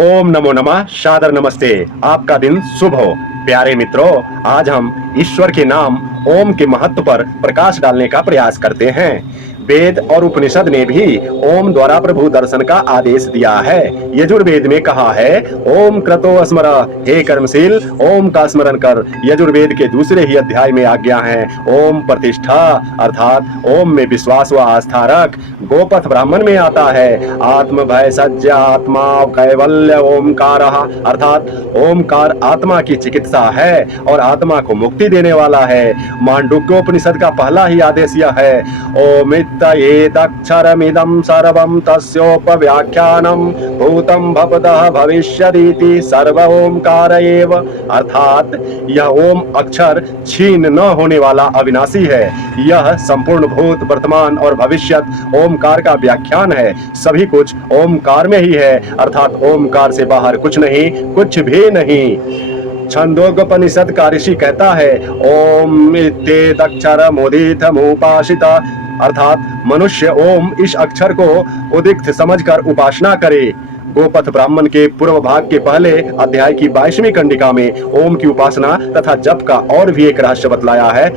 ओम नमो नमः। सादर नमस्ते। आपका दिन शुभ हो। प्यारे मित्रों, आज हम ईश्वर के नाम ओम के महत्व पर प्रकाश डालने का प्रयास करते हैं। वेद और उपनिषद ने भी ओम द्वारा प्रभु दर्शन का आदेश दिया है। यजुर्वेद में कहा है, ओम क्रतो स्मर, हे कर्मशील ओम का स्मरण कर। यजुर्वेद के दूसरे ही अध्याय में आज्ञा है, ओम प्रतिष्ठा, अर्थात ओम में विश्वास व आस्था रख। गोपथ ब्राह्मण में आता है, आत्म भय सज्ज आत्मा कैवल्य ओमकार, अर्थात ओमकार आत्मा की चिकित्सा है और आत्मा को मुक्ति देने वाला है। मांडुक्योपनिषद का पहला ही आदेश यह है, ओमित्येतक्षरमिदं सर्वं तस्योपव्याख्यानं भूतं भवतः भविष्यतीति सर्व ओमकार एव, अर्थात यह ओम अक्षर छीन न होने वाला अविनाशी है। यह संपूर्ण भूत, वर्तमान और भविष्यत ओमकार का व्याख्यान है। सभी कुछ ओमकार में ही है, अर्थात ओमकार से बाहर कुछ नहीं, कुछ भी नहीं। छंदोग्योपनिषद का ऋषि कहता है, ओम इत्येतक्षर मुदित मुपासित, अर्थात मनुष्य ओम इस अक्षर को उदित समझकर उपासना करे। गोपथ ब्राह्मण के पूर्व भाग के पहले अध्याय की 22वीं कंडिका में ओम की उपासना तथा जप का और भी एक रहस्य बतलाया है।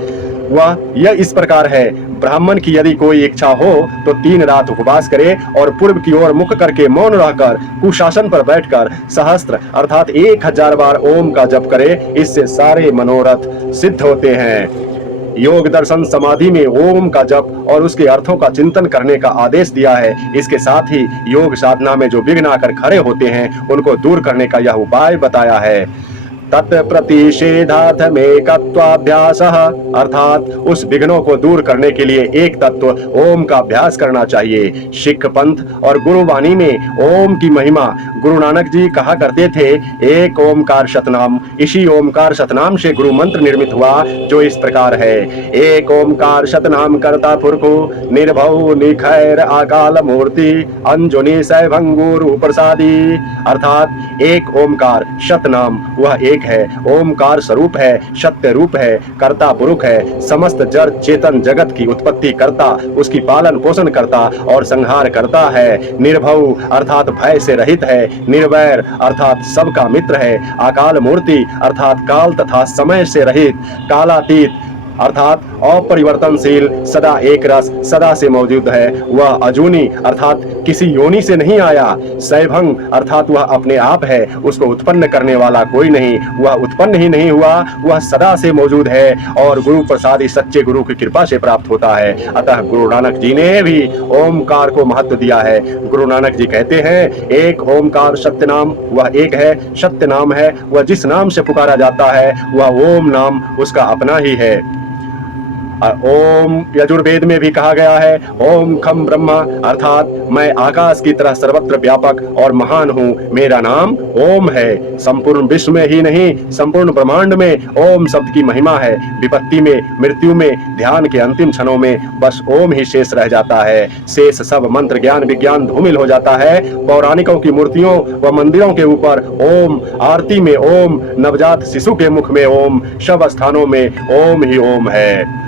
वह यह इस प्रकार है, ब्राह्मण की यदि कोई इच्छा हो तो 3 रात उपवास करे और पूर्व की ओर मुख करके मौन रहकर कुशासन पर बैठकर सहस्त्र अर्थात 1000 बार ओम का जप करे। इससे सारे मनोरथ सिद्ध होते हैं। योग दर्शन समाधि में ओम का जप और उसके अर्थों का चिंतन करने का आदेश दिया है। इसके साथ ही योग साधना में जो विघ्न आकर खड़े होते हैं उनको दूर करने का यह उपाय बताया है। तत्प्रतिषेधार्थमेकत्वाभ्यासः, अर्थात उस विघ्नों को दूर करने के लिए एक तत्व ओम का अभ्यास करना चाहिए। सिख पंथ और गुरुवाणी में ओम की महिमा गुरु नानक जी कहा करते थे, एक ओमकार सतनाम। इसी ओमकार सतनाम से गुरु मंत्र निर्मित हुआ, जो इस प्रकार है, एक ओमकार सतनाम करता पुरखु निर्भव निखैर अकाल मूर्ति अंजुनी सैभंगुरु प्रसादी, अर्थात एक ओमकार सतनाम वह एक है, ओमकार स्वरूप है, सत्य रूप है, कर्ता पुरुष है, समस्त जड़ चेतन जगत की उत्पत्ति करता, उसकी पालन पोषण करता और संहार करता है। निर्भव अर्थात भय से रहित है, निर्वैर अर्थात सबका मित्र है, अकाल मूर्ति अर्थात काल तथा समय से रहित, कालातीत अर्थात अपरिवर्तनशील, सदा एक रस, सदा से मौजूद है। वह अजूनी अर्थात किसी योनि से नहीं आया, सैभंग अर्थात वह अपने आप है, उसको उत्पन्न करने वाला कोई नहीं, वह उत्पन्न ही नहीं हुआ, वह सदा से मौजूद है और गुरु प्रसाद सच्चे गुरु की कृपा से प्राप्त होता है। अतः गुरु नानक जी ने भी ओमकार को महत्व दिया है। गुरु नानक जी कहते हैं, एक ओमकार सत्य नाम, वह एक है, सत्य नाम है, वह जिस नाम से पुकारा जाता है वह ओम नाम उसका अपना ही है। ओम यजुर्वेद में भी कहा गया है, ओम खम ब्रह्मा, अर्थात मैं आकाश की तरह सर्वत्र व्यापक और महान हूँ, मेरा नाम ओम है। संपूर्ण विश्व में ही नहीं, संपूर्ण ब्रह्मांड में ओम शब्द की महिमा है। विपत्ति में, मृत्यु में, ध्यान के अंतिम क्षणों में बस ओम ही शेष रह जाता है। शेष सब मंत्र ज्ञान विज्ञान धूमिल हो जाता है। पौराणिकों की मूर्तियों व मंदिरों के ऊपर ओम, आरती में ओम, नवजात शिशु के मुख में ओम, सब स्थानों में ओम ही ओम है।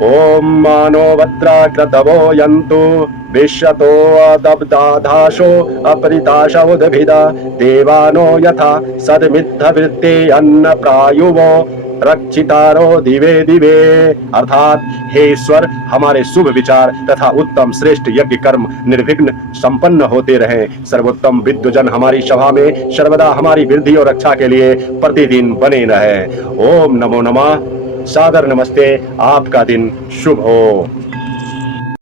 ओम मानो भद्रा क्रतवो यन्तु विश्वतो अदब्दाधाशो अपरिताशौदभिदा देवानो यथा सदमिद्धवृत्ते अन्न प्रायुवो रक्षितारो दिवे दिवे, अर्थात हे ईश्वर, हमारे शुभ विचार तथा उत्तम श्रेष्ठ यज्ञ कर्म निर्विघ्न संपन्न होते रहें। सर्वोत्तम विद्वजन हमारी सभा में सर्वदा हमारी वृद्धि और रक्षा के लिए प्रतिदिन बने रहे। ओम नमो नमः। सादर नमस्ते। आपका दिन शुभ हो।